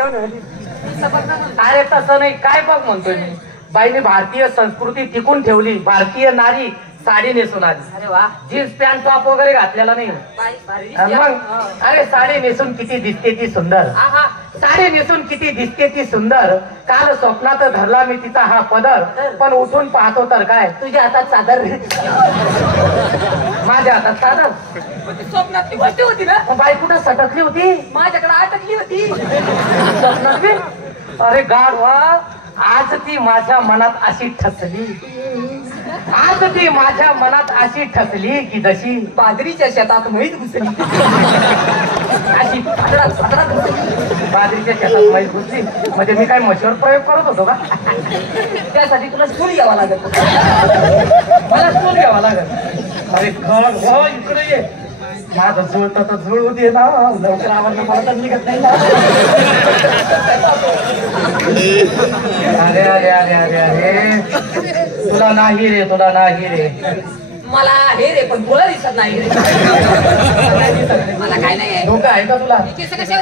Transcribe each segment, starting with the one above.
अरे तसं नाही, काय बघ म्हणतोय मी. बाईने भारतीय संस्कृती टिकून ठेवली. भारतीय नारी साडी नेसून आली. अरे वा, जीन्स पॅन्ट टॉप वगैरे घातलेला नाही. आणि मग अरे साडी नेसून किती दिसते ती सुंदर. साडी नेसून किती दिसते ती सुंदर. काल स्वप्नात धरला मी तिचा हा पदर, पण उठून पाहतो तर काय तुझ्या हातात चादर. माझ्या हातात चादर. स्वप्नात ती गोष्ट होती ना, मग बाई कुठं सटकली होती माझ्याकडे अटकली होती. स्वप्नात बी? अरे गाढवा, आज ती माझ्या मनात अशी ठसली. आज ती माझ्या मनात अशी ठसली की जशी बाजरीच्या शेतात म्हैस घुसली. अशी बाजरीच्या शेतात म्हैस घुसली. म्हणजे मी काय मशीवर प्रयोग करत होतो का? त्यासाठी तुला स्कूल घ्यावा लागत. मला स्कूल घ्यावा लागत. अरे गाढवा, इकडे ये. माझं जुळत तर जुळू दे ना, लवकर आवडलं मला तर निघत नाही ना. अरे अरे अरे अरे अरे, तुला नाही रे, तुला नाही रे. मला हे रे, पण तुला दिसत नाही रे. मला काय नाही. धोका आहे का तुला?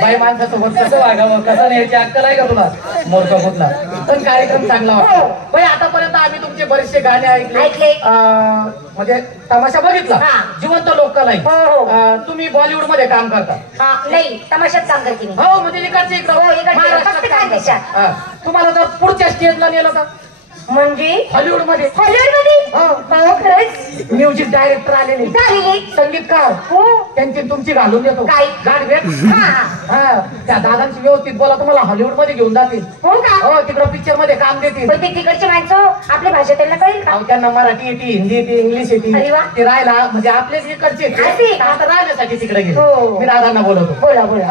बाई माणसासोबत कसं वागावं, कसं न्यायची अक्कल आहे का तुला? मूर्ख कुठला. पण कार्यक्रम चांगला वाटतो. बाई आतापर्यंत आम्ही तुमचे बरेचसे गाणे ऐकले. म्हणजे तमाशा बघितला, जिवंत लोकल आहे. तुम्ही बॉलिवूड मध्ये काम करता? नाही, तमाशात काम करते मी. हो, म्हणजे इकडचे इकडे. तुम्हाला जर पुढच्या स्टेजला नेलं तर म्हणजे हॉलिवूड मध्ये? हॉलिवूड मध्ये? हो, खरंच. म्युझिक डायरेक्टर आलेले, संगीतकार, हो, त्यांची तुमची घालून देतो. काय? गाठ भेट. त्या दादांची व्यवस्थित बोला, तुम्हाला हॉलिवूड मध्ये घेऊन जातील. हो का? हो, तिकडं पिक्चर मध्ये काम देतील. पण ते तिकडचे माणसं आपली भाषा त्यांना कळेल का? त्यांना मराठी येते, हिंदी येते, इंग्लिश येते. अरे वा. ते राहायला म्हणजे आपलेच इकडचे असे? आता राहण्यासाठी तिकडे गेले. हो. मी दादांना बोलवतो. बोला बोला.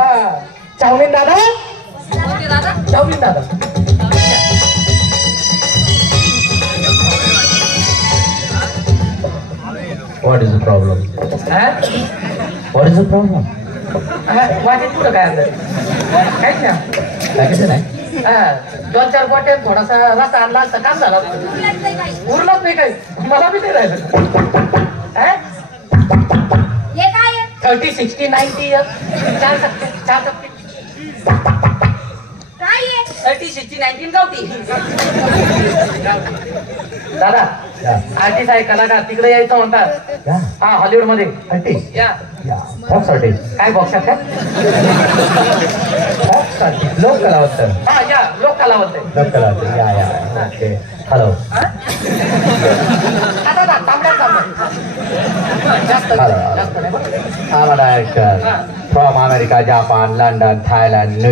चाऊमिन दादा, दादा चाऊमिन दादा. What is the problem? What is the problem? वाटेत पुढं काय आणलं काहीच ना. काय नाही. 2-4 बॉटल थोडासा रस आणला असता, काम झाला. उरलंच नाही काही, मला बी नाही राहिलं. हे काय आहे? 30, 60, 90 4 टक्के. काय आहे? 30, 60, 19 गावठी. दादा, आर्टिस्ट आहे, कलाकार, तिकडे यायचं म्हणतात. Yeah. हा, हॉलिवूड मध्ये. Artist. या Yeah. Box artist. काय बॉक्सात काय? Box artist. लोक कलावंत. हा, या लोक कलावंत आहे. लोक कलावंत. Yeah, yeah. Okay. Hello. आता तांबड्या जास्त Hello. जास्त नाही बरं. I'm an actor from America, Japan, London, Thailand,